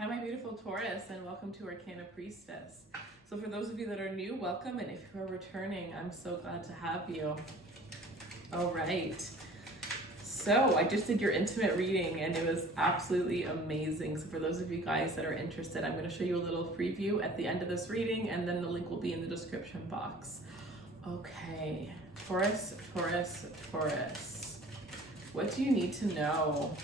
Hi, my beautiful Taurus, and welcome to Arcana Priestess. So for those of you that are new, welcome, and if you are returning, I'm so glad to have you. All right. So I just did your intimate reading, and it was absolutely amazing. So for those of you guys that are interested, I'm going to show you a little preview at the end of this reading, and then the link will be in the description box. Okay, Taurus, Taurus, Taurus. What do you need to know?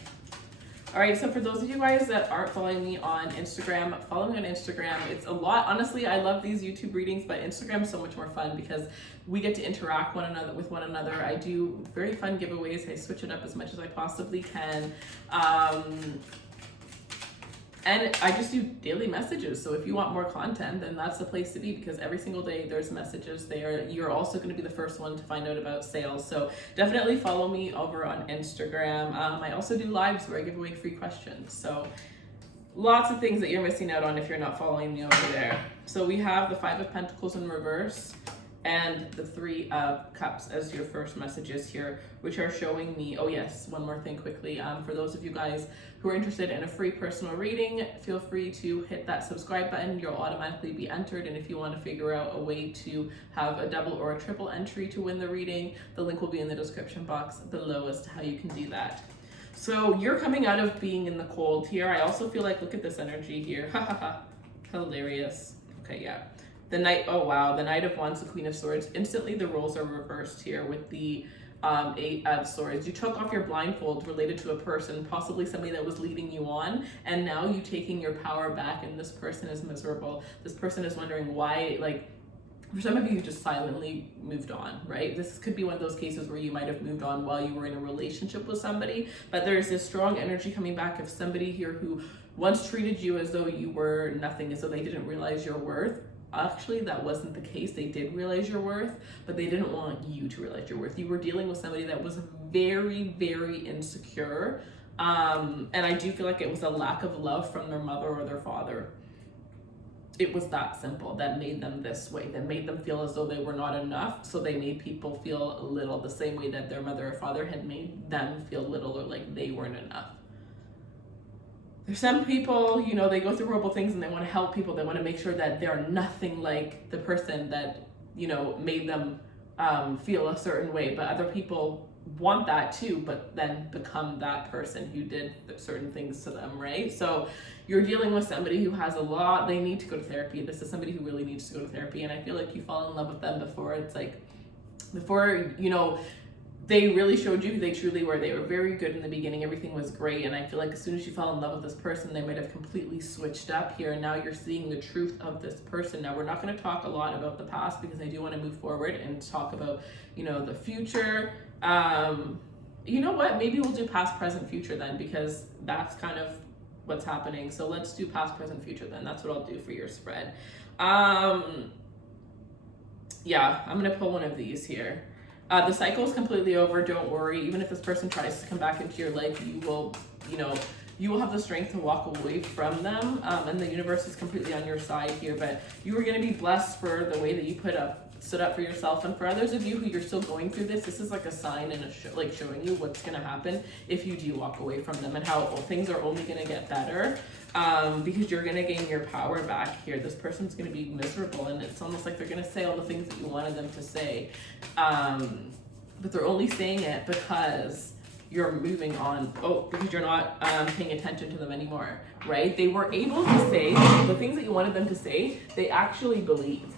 All right, so for those of you guys that aren't following me on Instagram, follow me on Instagram. It's a lot. Honestly, I love these YouTube readings, but Instagram's so much more fun because we get to interact with one another. I do very fun giveaways. I switch it up as much as I possibly can. And I just do daily messages. So if you want more content, then that's the place to be, because every single day there's messages there. You're also going to be the first one to find out about sales. So definitely follow me over on Instagram. I also do lives where I give away free questions. So lots of things that you're missing out on if you're not following me over there. So we have the Five of Pentacles in reverse and the Three of Cups as your first messages here, which are showing me, oh yes, one more thing quickly. For those of you guys who are interested in a free personal reading, feel free to hit that subscribe button. You'll automatically be entered. And if you want to figure out a way to have a double or a triple entry to win the reading, the link will be in the description box below as to how you can do that. So you're coming out of being in the cold here. I also feel like, look at this energy here. Ha ha ha. Hilarious. Okay, yeah. The Knight, oh wow, the Knight of Wands, the Queen of Swords. Instantly the roles are reversed here with the Eight of Swords. You took off your blindfold related to a person, possibly somebody that was leading you on, and now you taking your power back, and this person is miserable. This person is wondering why, like, for some of you just silently moved on, right? This could be one of those cases where you might have moved on while you were in a relationship with somebody, but there's this strong energy coming back of somebody here who once treated you as though you were nothing, as though they didn't realize your worth. Actually, that wasn't the case. They did realize your worth, but they didn't want you to realize your worth. You were dealing with somebody that was very, very insecure. And I do feel like it was a lack of love from their mother or their father. It was that simple that made them this way, that made them feel as though they were not enough. So they made people feel little, the same way that their mother or father had made them feel little or like they weren't enough. There's some people, you know, they go through horrible things and they want to help people. They want to make sure that they're nothing like the person that, you know, made them feel a certain way. But other people want that too, but then become that person who did certain things to them, right? So you're dealing with somebody who has a lot, they need to go to therapy. This is somebody who really needs to go to therapy. And I feel like you fall in love with them before it's like, before, you know, they really showed you who they truly were. They were very good in the beginning. Everything was great. And I feel like as soon as you fell in love with this person, they might have completely switched up here. And now you're seeing the truth of this person. Now, we're not going to talk a lot about the past because I do want to move forward and talk about, you know, the future. You know what? Maybe we'll do past, present, future then, because that's kind of what's happening. So let's do past, present, future then. That's what I'll do for your spread. Yeah, I'm going to pull one of these here. The cycle is completely over. Don't worry. Even if this person tries to come back into your life, you will, you know, you will have the strength to walk away from them. And the universe is completely on your side here. But you are going to be blessed for the way that you stood up for yourself. And for others of you who you're still going through this is like a sign and like showing you what's going to happen if you do walk away from them, and how things are only going to get better. Because you're going to gain your power back here. This person's going to be miserable, and it's almost like they're going to say all the things that you wanted them to say. But they're only saying it because you're moving on. Oh, because you're not paying attention to them anymore, right? They were able to say the things that you wanted them to say. They actually believed.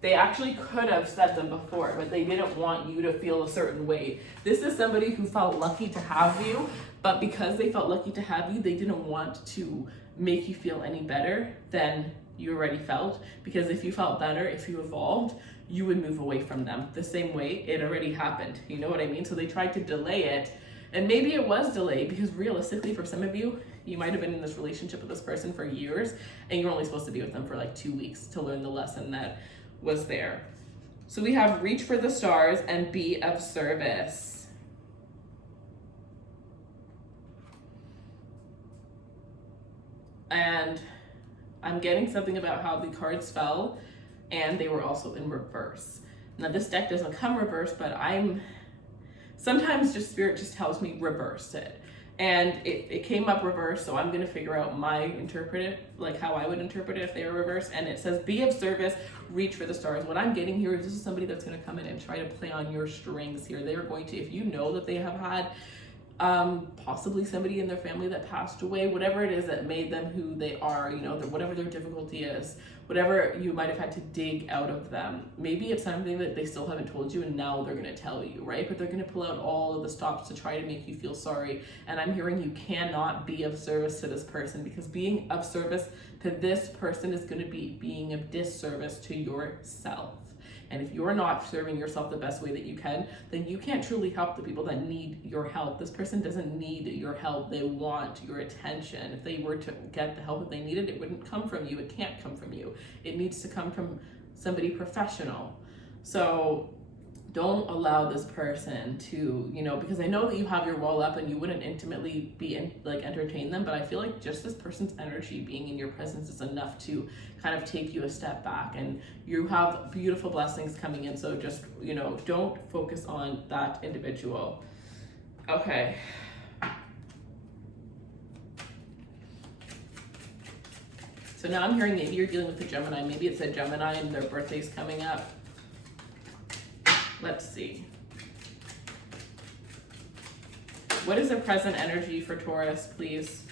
They actually could have said them before, but they didn't want you to feel a certain way. This is somebody who felt lucky to have you, but because they felt lucky to have you, they didn't want to make you feel any better than you already felt. Because if you felt better, if you evolved, you would move away from them the same way it already happened. You know what I mean? So they tried to delay it, and maybe it was delayed because realistically for some of you, you might have been in this relationship with this person for years, and you're only supposed to be with them for like 2 weeks to learn the lesson that was there. So we have reach for the stars and be of service. And I'm getting something about how the cards fell and they were also in reverse. Now this deck doesn't come reversed, but sometimes just spirit just tells me reverse it. And it came up reverse, so I'm going to figure out like how I would interpret it if they were reversed. And it says, be of service, reach for the stars. What I'm getting here is this is somebody that's going to come in and try to play on your strings here. They are going to, if you know that they have had possibly somebody in their family that passed away, whatever it is that made them who they are, you know, whatever their difficulty is, whatever you might have had to dig out of them. Maybe it's something that they still haven't told you and now they're going to tell you, right? But they're going to pull out all of the stops to try to make you feel sorry. And I'm hearing you cannot be of service to this person, because being of service to this person is going to be being of disservice to yourself. And if you're not serving yourself the best way that you can, then you can't truly help the people that need your help. This person doesn't need your help. They want your attention. If they were to get the help that they needed, it wouldn't come from you. It can't come from you. It needs to come from somebody professional. So don't allow this person to, you know, because I know that you have your wall up and you wouldn't intimately entertain them, but I feel like just this person's energy being in your presence is enough to kind of take you a step back, and you have beautiful blessings coming in. So just, you know, don't focus on that individual. Okay. So now I'm hearing maybe you're dealing with a Gemini. Maybe it's a Gemini and their birthday's coming up. Let's see. What is the present energy for Taurus, please?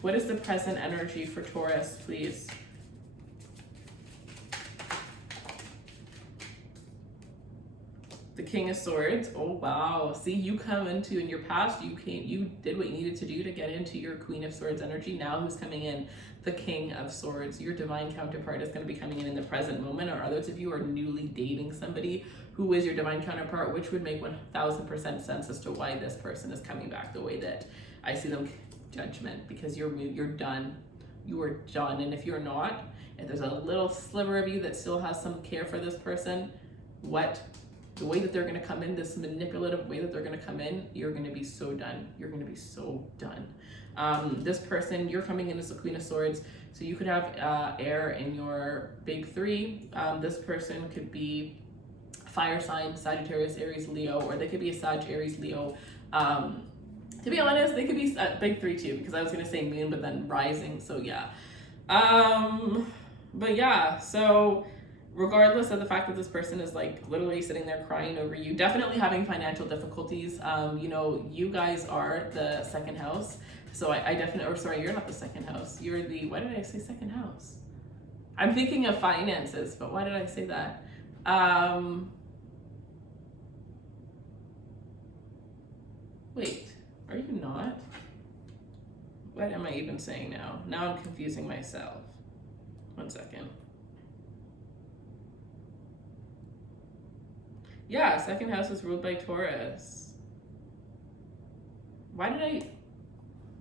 What is the present energy for Taurus, please? The King of Swords. Oh, wow. See, you come into, in your past, you did what you needed to do to get into your Queen of Swords energy. Now who's coming in? The King of Swords. Your divine counterpart is going to be coming in the present moment, or others of you are newly dating somebody who is your divine counterpart, which would make 1000% sense as to why this person is coming back the way that I see them. Judgment, because you're done. You are done. And if you're not, if there's a little sliver of you that still has some care for this person, the way that they're going to come in, this manipulative way that they're going to come in, you're going to be so done. You're going to be so done. This person, you're coming in as the Queen of Swords, so you could have air in your big three. This person could be fire sign, Sagittarius, Aries, Leo, or they could be a Sag, Aries, Leo. To be honest, they could be big three too, because I was going to say moon, but then rising, so yeah. But yeah, so regardless of the fact that this person is like literally sitting there crying over you, definitely having financial difficulties. You know, you guys are the second house. So I definitely, or sorry, you're not the second house. You're the, why did I say second house? I'm thinking of finances, but why did I say that? Wait, are you not? What am I even saying now? Now I'm confusing myself. 1 second. Yeah, second house is ruled by Taurus. Why did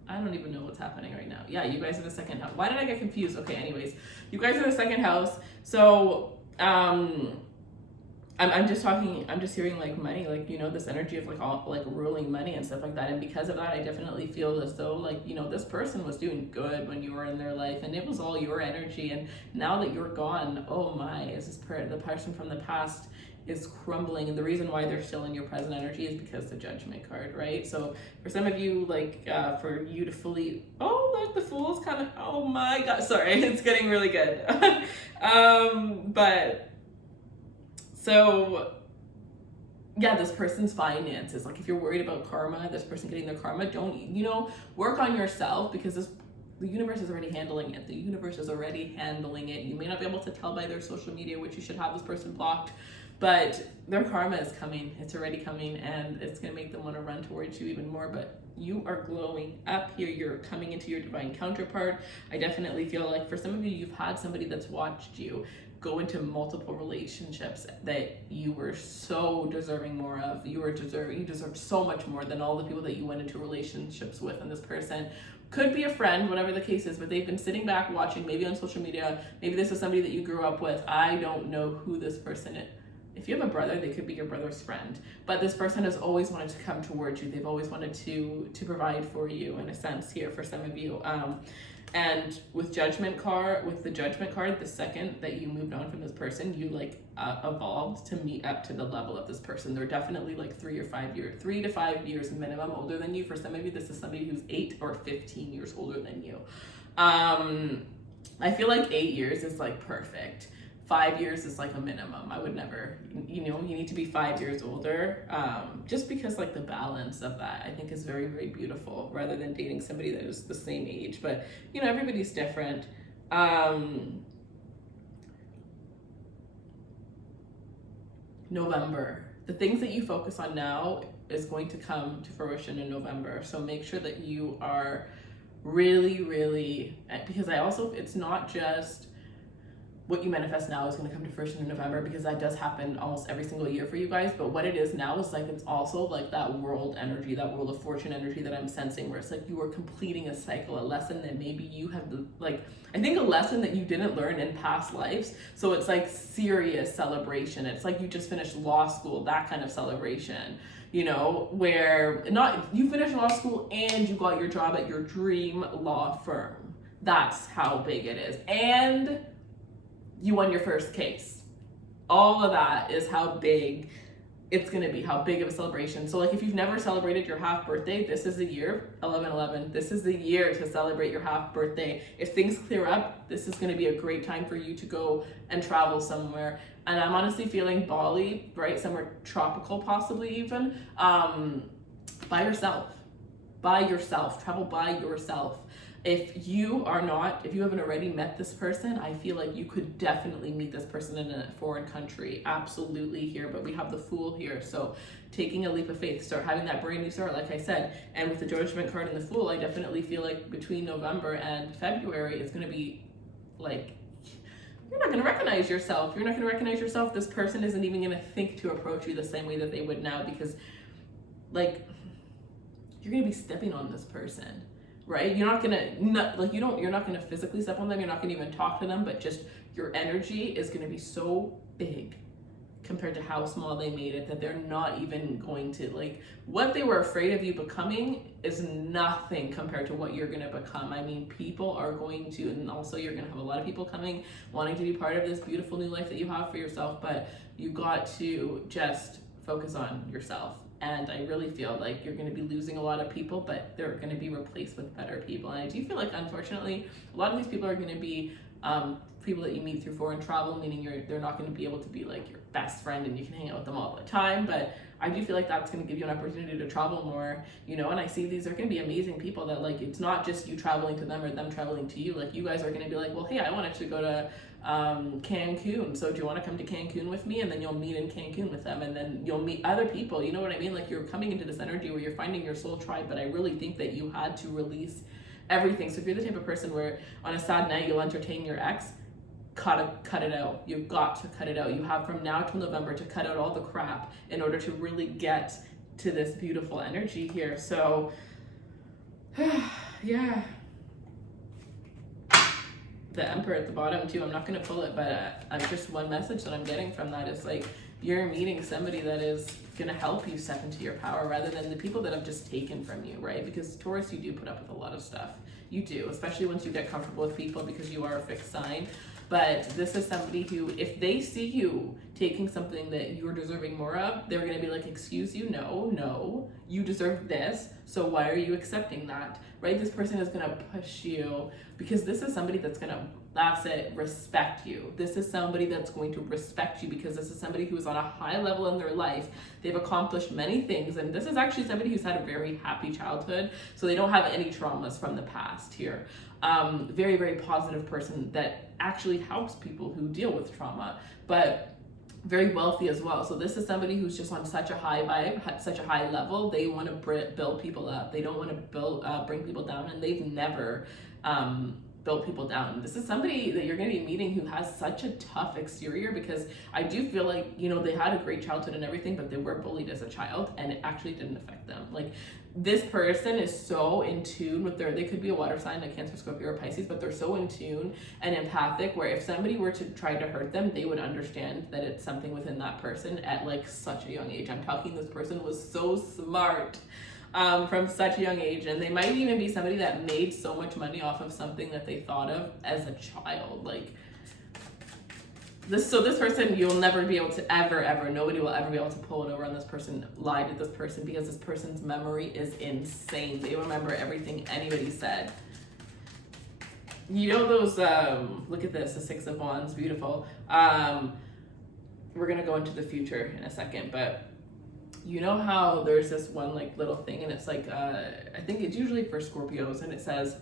I don't even know what's happening right now. Yeah, you guys are the second house. Why did I get confused? Okay, anyways, you guys are the second house. So, I'm just hearing like money, like, you know, this energy of like all like ruling money and stuff like that. And because of that, I definitely feel as though like, you know, this person was doing good when you were in their life and it was all your energy. And now that you're gone, oh my, is the person from the past is crumbling. And the reason why they're still in your present energy is because the Judgment card, right? So for some of you, like for you to fully, oh, look, the Fool's coming. Oh my God, sorry, it's getting really good. But so yeah, this person's finances, like if you're worried about karma, this person getting their karma, don't, you know, work on yourself, because the universe is already handling it. The universe is already handling it. You may not be able to tell by their social media, which you should have this person blocked, but their karma is coming. It's already coming, and it's going to make them want to run towards you even more. But you are glowing up here. You're coming into your divine counterpart. I definitely feel like for some of you, you've had somebody that's watched you go into multiple relationships that you were so deserving more of. You deserved so much more than all the people that you went into relationships with. And this person could be a friend, whatever the case is, but they've been sitting back watching, maybe on social media. Maybe this is somebody that you grew up with. I don't know who this person is. If you have a brother, they could be your brother's friend. But this person has always wanted to come towards you. They've always wanted to provide for you, in a sense, here for some of you. And with the judgment card, the second that you moved on from this person, you like evolved to meet up to the level of this person. They're definitely like 3 to 5 years minimum older than you. For some of you, this is somebody who's 8 or 15 years older than you. I feel like 8 years is like perfect. 5 years is like a minimum. I would never, you know, you need to be 5 years older, just because like the balance of that I think is very, very beautiful, rather than dating somebody that is the same age. But you know, everybody's different. November, the things that you focus on now is going to come to fruition in November. So make sure that you are really, because it's not just what you manifest now is going to come to fruition in November, because that does happen almost every single year for you guys. But what it is now is like, it's also like that world energy, that world of fortune energy that I'm sensing, where it's like you are completing a cycle, a lesson that maybe you have, like, I think a lesson that you didn't learn in past lives. So it's like serious celebration. It's like you just finished law school, that kind of celebration, you know, where you finished law school and you got your job at your dream law firm. That's how big it is. And you won your first case. All of that is how big it's gonna be, how big of a celebration. So like, if you've never celebrated your half birthday, this is the year, 11/11, this is the year to celebrate your half birthday. If things clear up, this is gonna be a great time for you to go and travel somewhere. And I'm honestly feeling Bali, right? Somewhere tropical, possibly even, by yourself, travel by yourself. If you haven't already met this person, I feel like you could definitely meet this person in a foreign country. Absolutely here, but we have the Fool here. So taking a leap of faith, start having that brand new start, like I said. And with the Judgment card and the Fool, I definitely feel like between November and February, it's going to be like, you're not going to recognize yourself. You're not going to recognize yourself. This person isn't even going to think to approach you the same way that they would now, because like, you're going to be stepping on this person. Right? You're not gonna physically step on them, you're not gonna even talk to them, but just your energy is gonna be so big compared to how small they made it, that they're not even going to, like, what they were afraid of you becoming is nothing compared to what you're gonna become. I mean, people are going to, and also you're gonna have a lot of people coming, wanting to be part of this beautiful new life that you have for yourself, but you got to just focus on yourself. And I really feel like you're going to be losing a lot of people, but they're going to be replaced with better people. And I do feel like, unfortunately, a lot of these people are going to be people that you meet through foreign travel, meaning they're not going to be able to be like your best friend and you can hang out with them all the time. But I do feel like that's going to give you an opportunity to travel more, you know. And I see these are going to be amazing people that, like, it's not just you traveling to them or them traveling to you. Like, you guys are going to be like, well, hey, I wanted to go to Cancun, so do you want to come to Cancun with me? And then you'll meet in Cancun with them, and then you'll meet other people, you know what I mean? Like, you're coming into this energy where you're finding your soul tribe. But I really think that you had to release everything. So if you're the type of person where on a sad night you'll entertain your ex, cut it out. You've got to cut it out. You have from now till November to cut out all the crap in order to really get to this beautiful energy here. So yeah, the Emperor at the bottom too. I'm not going to pull it, but just one message that I'm getting from that is like, you're meeting somebody that is going to help you step into your power, rather than the people that have just taken from you, right? Because Taurus, you do put up with a lot of stuff. You do, especially once you get comfortable with people, because you are a fixed sign. But this is somebody who, if they see you taking something that you're deserving more of, they're going to be like, excuse you, no, you deserve this, so why are you accepting that, right? This person is going to push you, because this is somebody that's going to, that's it, respect you. This is somebody that's going to respect you, because this is somebody who is on a high level in their life. They've accomplished many things, and this is actually somebody who's had a very happy childhood, so they don't have any traumas from the past here. Very, very positive person that actually helps people who deal with trauma, but very wealthy as well. So this is somebody who's just on such a high vibe, such a high level. They want to build people up. They don't want to bring people down, and they've never built people down. This is somebody that you're going to be meeting who has such a tough exterior, because I do feel like, you know, they had a great childhood and everything, but they were bullied as a child, and it actually didn't affect them. Like, this person is so in tune with they could be a water sign, like Cancer, Scorpio, or Pisces, but they're so in tune and empathic, where if somebody were to try to hurt them, they would understand that it's something within that person at like such a young age. I'm talking, this person was so smart. from such a young age. And they might even be somebody that made so much money off of something that they thought of as a child. Like, this person, you'll never be able to ever, nobody will ever be able to pull it over on this person, lie to this person, because this person's memory is insane. They remember everything anybody said. You know those, look at this, the Six of Wands, beautiful. We're gonna go into the future in a second, but you know how there's this one like little thing, and it's like, I think it's usually for Scorpios, and it says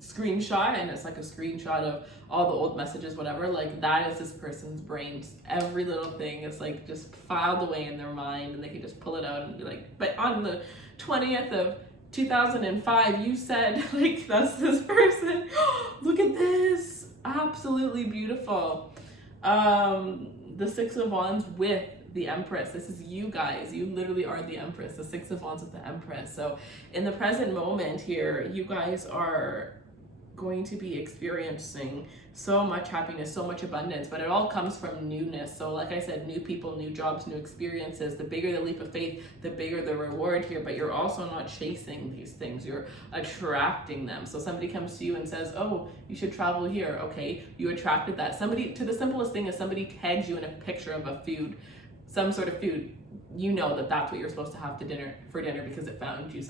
screenshot, and it's like a screenshot of all the old messages, whatever. Like, that is this person's brains. Every little thing is like just filed away in their mind, and they can just pull it out and be like, but on the 20th of 2005 you said, like, that's this person. Look at this, absolutely beautiful. The Six of Wands with the Empress. This is you guys. You literally are the Empress. The Six of Wands with the Empress. So in the present moment here, you guys are going to be experiencing so much happiness, so much abundance, but it all comes from newness. So like I said, new people, new jobs, new experiences. The bigger the leap of faith, the bigger the reward here, but you're also not chasing these things, you're attracting them. So somebody comes to you and says, oh, you should travel here. Okay, you attracted that. Somebody, to the simplest thing is somebody tags you in a picture of a food, some sort of food. You know that that's what you're supposed to have for dinner because it found you.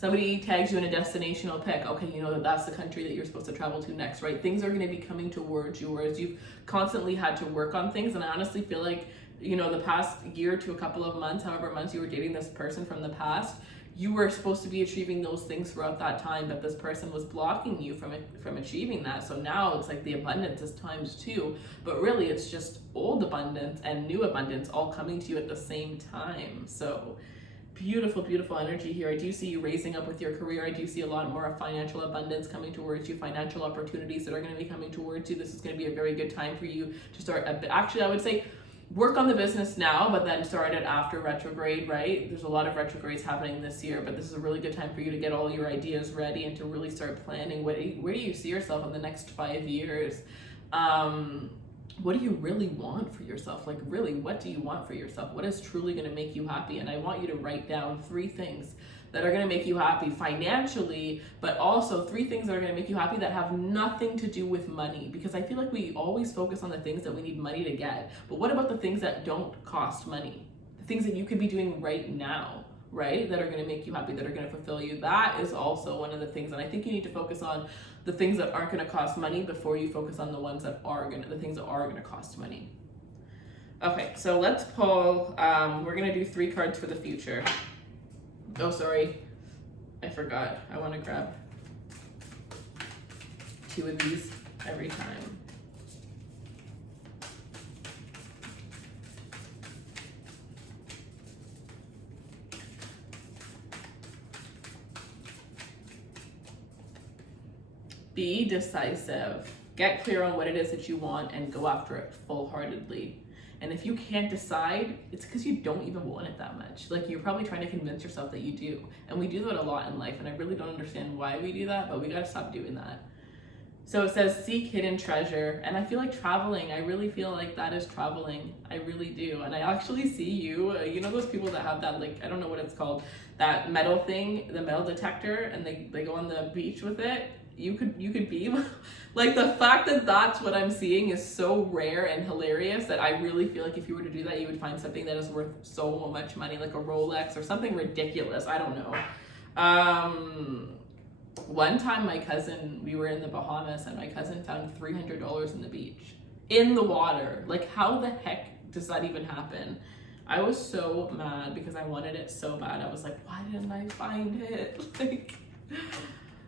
Somebody tags you in a destinational pic. Okay, you know that that's the country that you're supposed to travel to next, right? Things are going to be coming towards you, whereas you've constantly had to work on things. And I honestly feel like, you know, the past year to a couple of months, however months you were dating this person from the past, you were supposed to be achieving those things throughout that time, but this person was blocking you from achieving that. So now it's like the abundance is times two, but really it's just old abundance and new abundance all coming to you at the same time. So beautiful, beautiful energy here. I do see you raising up with your career. I do see a lot more of financial abundance coming towards you, financial opportunities that are going to be coming towards you. This is going to be a very good time for you to start. Actually, I would say work on the business now, but then start it after retrograde, right? There's a lot of retrogrades happening this year, but this is a really good time for you to get all your ideas ready and to really start planning. Where do you see yourself in the next 5 years? What do you really want for yourself? Like, really, what do you want for yourself? What is truly going to make you happy? And I want you to write down 3 things that are going to make you happy financially, but also 3 things that are going to make you happy that have nothing to do with money. Because I feel like we always focus on the things that we need money to get. But what about the things that don't cost money? The things that you could be doing right now, right? That are going to make you happy, that are going to fulfill you. That is also one of the things. And I think you need to focus on the things that aren't going to cost money before you focus on the things that are going to cost money. Okay, so let's pull, we're going to do 3 cards for the future. Oh, sorry, I forgot. I want to grab 2 of these every time. Be decisive. Get clear on what it is that you want and go after it full-heartedly. And if you can't decide, it's because you don't even want it that much. Like, you're probably trying to convince yourself that you do. And we do that a lot in life, and I really don't understand why we do that, but we gotta stop doing that. So it says seek hidden treasure. And I feel like traveling, I really feel like that is traveling. I really do. And I actually see you, you know those people that have that, like, I don't know what it's called, that metal thing, the metal detector, and they go on the beach with it. You could be like, the fact that that's what I'm seeing is so rare and hilarious that I really feel like if you were to do that, you would find something that is worth so much money, like a Rolex or something ridiculous. I don't know. One time we were in the Bahamas, and my cousin found $300 in the beach, in the water. Like, how the heck does that even happen? I was so mad because I wanted it so bad. I was like, why didn't I find it? Like,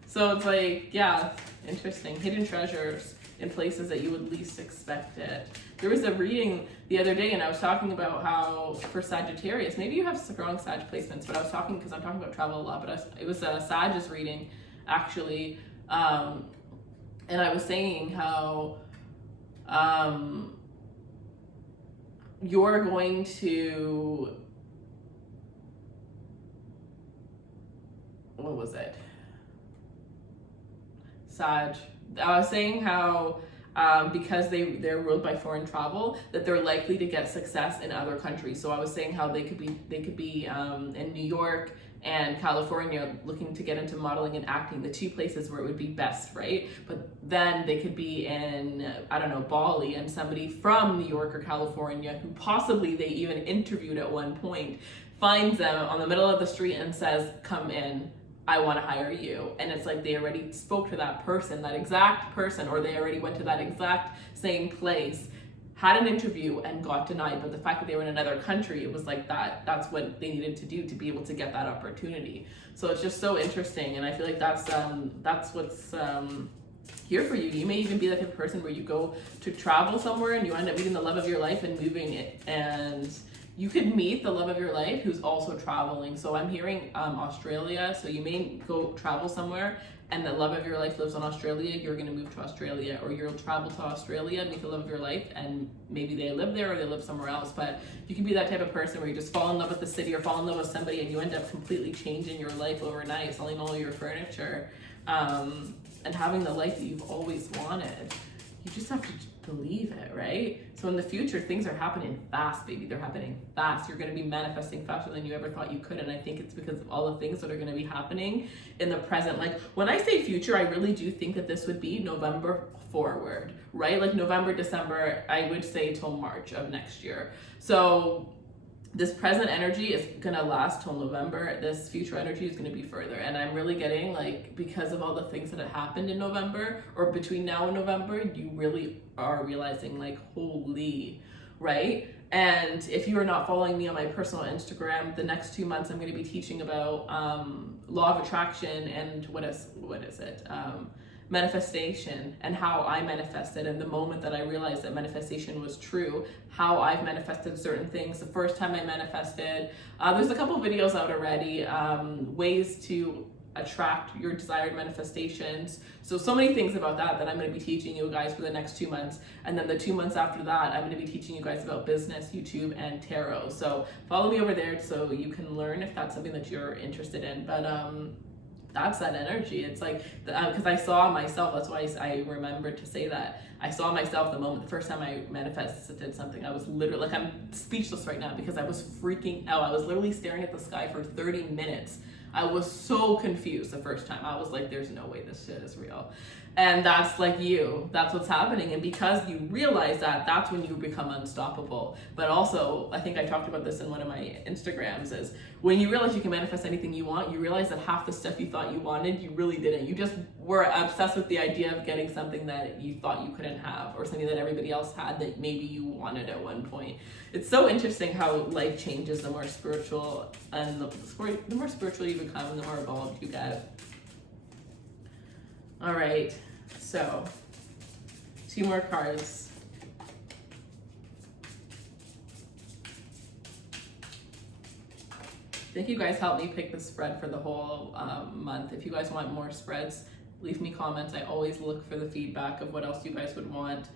so it's like, yeah, interesting. Hidden treasures in places that you would least expect it. There was a reading the other day, and I was talking about how for Sagittarius, maybe you have strong Sag placements, but I was talking, because I'm talking about travel a lot, but it was a Sag's reading, actually. And I was saying how you're going to, what was it? Sag. I was saying how because they're ruled by foreign travel, that they're likely to get success in other countries. So I was saying how they could be in New York and California looking to get into modeling and acting, the two places where it would be best, right? But then they could be in, I don't know, Bali, and somebody from New York or California who possibly they even interviewed at one point finds them on the middle of the street and says, come in, I want to hire you. And it's like they already spoke to that person, that exact person, or they already went to that exact same place, had an interview and got denied. But the fact that they were in another country, it was like that's what they needed to do to be able to get that opportunity. So it's just so interesting. And I feel like that's what's here for you. You may even be that type of person where you go to travel somewhere and you end up meeting the love of your life and moving it, and you could meet the love of your life who's also traveling. So I'm hearing Australia. So you may go travel somewhere and the love of your life lives in Australia. You're going to move to Australia, or you'll travel to Australia, meet the love of your life, and maybe they live there or they live somewhere else. But you can be that type of person where you just fall in love with the city or fall in love with somebody and you end up completely changing your life overnight, selling all your furniture, and having the life that you've always wanted. You just have to believe it, right? So in the future, things are happening fast, baby. They're happening fast. You're going to be manifesting faster than you ever thought you could. And I think it's because of all the things that are going to be happening in the present. Like when I say future, I really do think that this would be November forward, right? Like November, December, I would say till March of next year. So this present energy is gonna last till November. This future energy is gonna be further. And I'm really getting, like, because of all the things that have happened in November or between now and November, you really are realizing, like, holy, right? And if you are not following me on my personal Instagram, the next 2 months I'm gonna be teaching about law of attraction and what is it? Manifestation, and how I manifested, and the moment that I realized that manifestation was true, how I've manifested certain things. The first time I manifested, there's a couple videos out already, ways to attract your desired manifestations. So many things about that I'm going to be teaching you guys for the next 2 months. And then the 2 months after that, I'm going to be teaching you guys about business, YouTube, and tarot. So follow me over there so you can learn if that's something that you're interested in. But that's that energy. It's like, because I saw myself, that's why I remembered to say that. I saw myself the first time I manifested something. I was literally, like, I'm speechless right now because I was freaking out. I was literally staring at the sky for 30 minutes. I was so confused the first time. I was like, there's no way this shit is real. And that's like that's what's happening. And because you realize that, that's when you become unstoppable. But also, I think I talked about this in one of my Instagrams, is when you realize you can manifest anything you want, you realize that half the stuff you thought you wanted, you really didn't. You just were obsessed with the idea of getting something that you thought you couldn't have, or something that everybody else had that maybe you wanted at one point. It's so interesting how life changes the more spiritual, and the more spiritual you become, the more evolved you get. All right, so 2 more cards. I think you guys helped me pick the spread for the whole month. If you guys want more spreads, leave me comments. I always look for the feedback of what else you guys would want.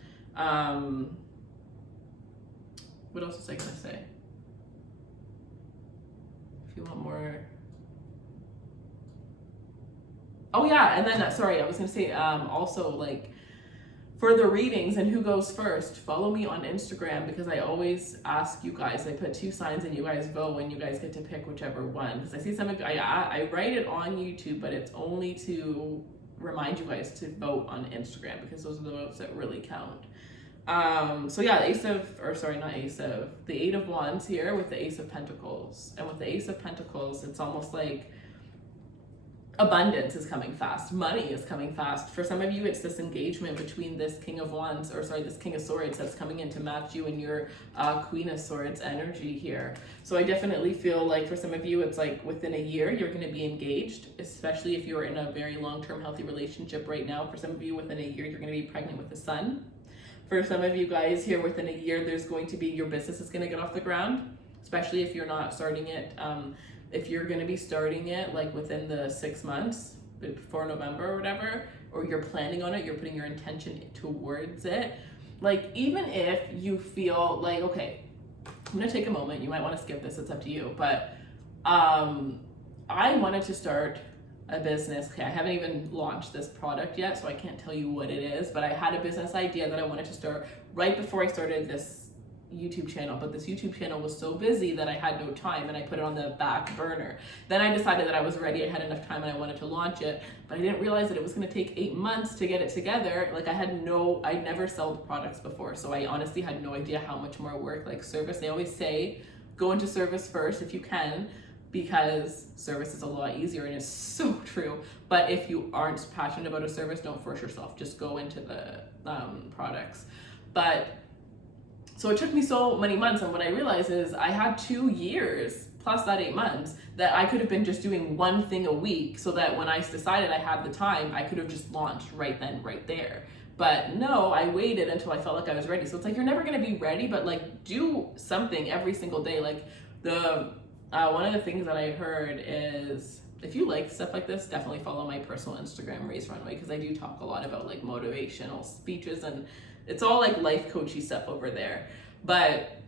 What else was I gonna say? If you want more. Oh yeah, and then, sorry, I was gonna say, also, like, for the readings and who goes first, follow me on Instagram, because I always ask you guys, I put 2 signs and you guys vote when you guys get to pick whichever one. Because I see some of you, I write it on YouTube, but it's only to remind you guys to vote on Instagram, because those are the votes that really count. So yeah, the 8 of Wands here with the Ace of Pentacles. And with the Ace of Pentacles, it's almost like abundance is coming fast. Money is coming fast. For some of you, it's this engagement between this King of Wands, this King of Swords that's coming in to match you and your Queen of Swords energy here. So I definitely feel like for some of you, it's like within a year, you're going to be engaged, especially if you're in a very long-term healthy relationship right now. For some of you, within a year, you're going to be pregnant with a son. For some of you guys here, within a year, there's going to be, your business is going to get off the ground, especially if you're not starting it. If you're going to be starting it like within the 6 months before November or whatever, or you're planning on it, you're putting your intention towards it. Like, even if you feel like, okay, I'm going to take a moment, you might want to skip this, it's up to you, but I wanted to start a business. Okay, I haven't even launched this product yet, so I can't tell you what it is, but I had a business idea that I wanted to start right before I started this YouTube channel, but this YouTube channel was so busy that I had no time, and I put it on the back burner. Then I decided that I was ready, I had enough time, and I wanted to launch it, but I didn't realize that it was going to take 8 months to get it together. Like I'd never sold products before, so I honestly had no idea how much more work. Like service, they always say go into service first if you can, because service is a lot easier, and it's so true. But if you aren't passionate about a service, don't force yourself, just go into the products. But so it took me so many months, and what I realized is I had 2 years plus that 8 months that I could have been just doing one thing a week, so that when I decided I had the time, I could have just launched right then, right there. But no, I waited until I felt like I was ready. So it's like, you're never gonna be ready, but like do something every single day. Like one of the things that I heard is, if you like stuff like this, definitely follow my personal Instagram, Raise Runway, because I do talk a lot about like motivational speeches, and it's all like life coachy stuff over there. But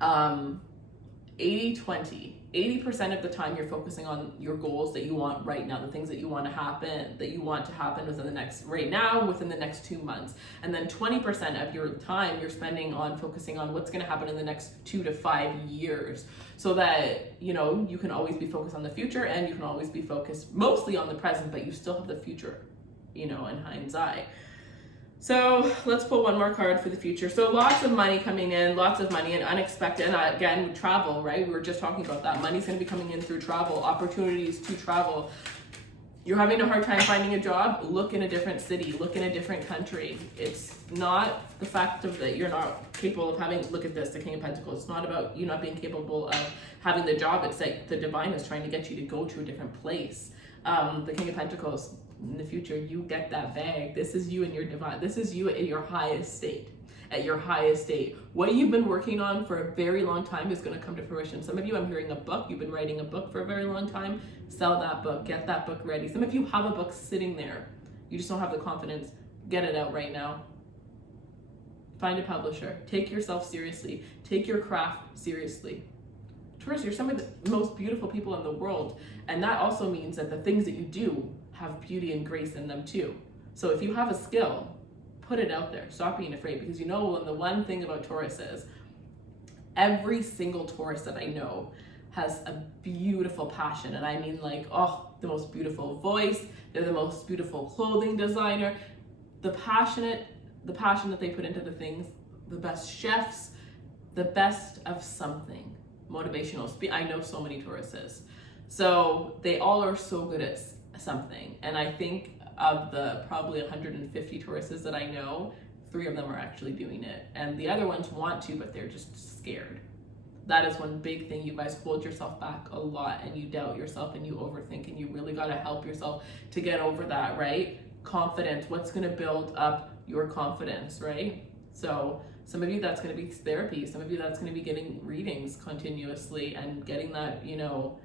80-20. 80% of the time you're focusing on your goals that you want right now, the things that you want to happen, within the next 2 months. And then 20% of your time you're spending on focusing on what's going to happen in the next 2 to 5 years, so that, you know, you can always be focused on the future, and you can always be focused mostly on the present, but you still have the future, you know, in hindsight. So let's pull one more card for the future. So lots of money coming in, lots of money and unexpected. And again, travel, right? We were just talking about that. Money's going to be coming in through travel, opportunities to travel. You're having a hard time finding a job? Look in a different city, look in a different country. It's not the fact of that you're not capable of having, look at this, the King of Pentacles. It's not about you not being capable of having the job. It's like the divine is trying to get you to go to a different place. The King of Pentacles, in the future, you get that bag. This is you and your divine. This is you at your highest state. At your highest state. What you've been working on for a very long time is going to come to fruition. Some of you, I'm hearing a book. You've been writing a book for a very long time. Sell that book. Get that book ready. Some of you have a book sitting there. You just don't have the confidence. Get it out right now. Find a publisher. Take yourself seriously. Take your craft seriously. Taurus, you're some of the most beautiful people in the world. And that also means that the things that you do have beauty and grace in them too. So if you have a skill, put it out there. Stop being afraid, because you know, the one thing about Taurus is every single Taurus that I know has a beautiful passion. And I mean like, oh, the most beautiful voice. They're the most beautiful clothing designer. The passion that they put into the things, the best chefs, the best of something. Motivational speak. I know so many Tauruses. So they all are so good at something. And I think of the probably 150 Tauruses that I know, 3 of them are actually doing it. And the other ones want to, but they're just scared. That is one big thing. You guys hold yourself back a lot, and you doubt yourself, and you overthink, and you really got to help yourself to get over that, right? Confidence. What's going to build up your confidence, right? So some of you, that's going to be therapy. Some of you, that's going to be getting readings continuously and getting that, you know,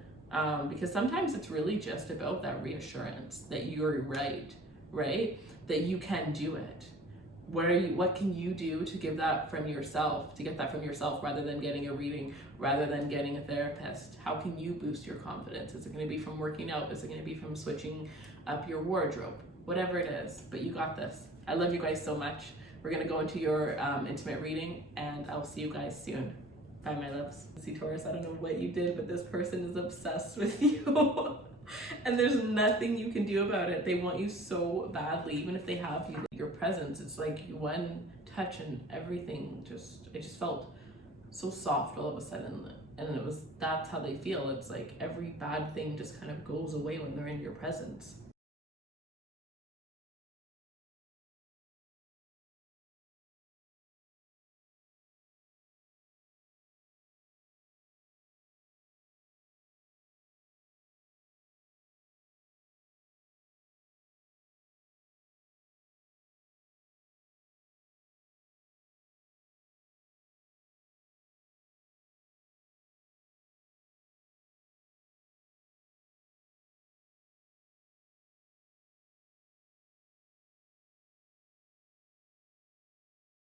because sometimes it's really just about that reassurance that you're right? That you can do it. What can you do to give that from yourself, rather than getting a reading, rather than getting a therapist? How can you boost your confidence? Is it going to be from working out? Is it going to be from switching up your wardrobe? Whatever it is, but you got this. I love you guys so much. We're going to go into your intimate reading, and I'll see you guys soon. Bye, my loves. See, Taurus, I don't know what you did, but this person is obsessed with you. And there's nothing you can do about it. They want you so badly, even if they have your presence. It's like one touch and everything it just felt so soft all of a sudden. And that's how they feel. It's like every bad thing just kind of goes away when they're in your presence.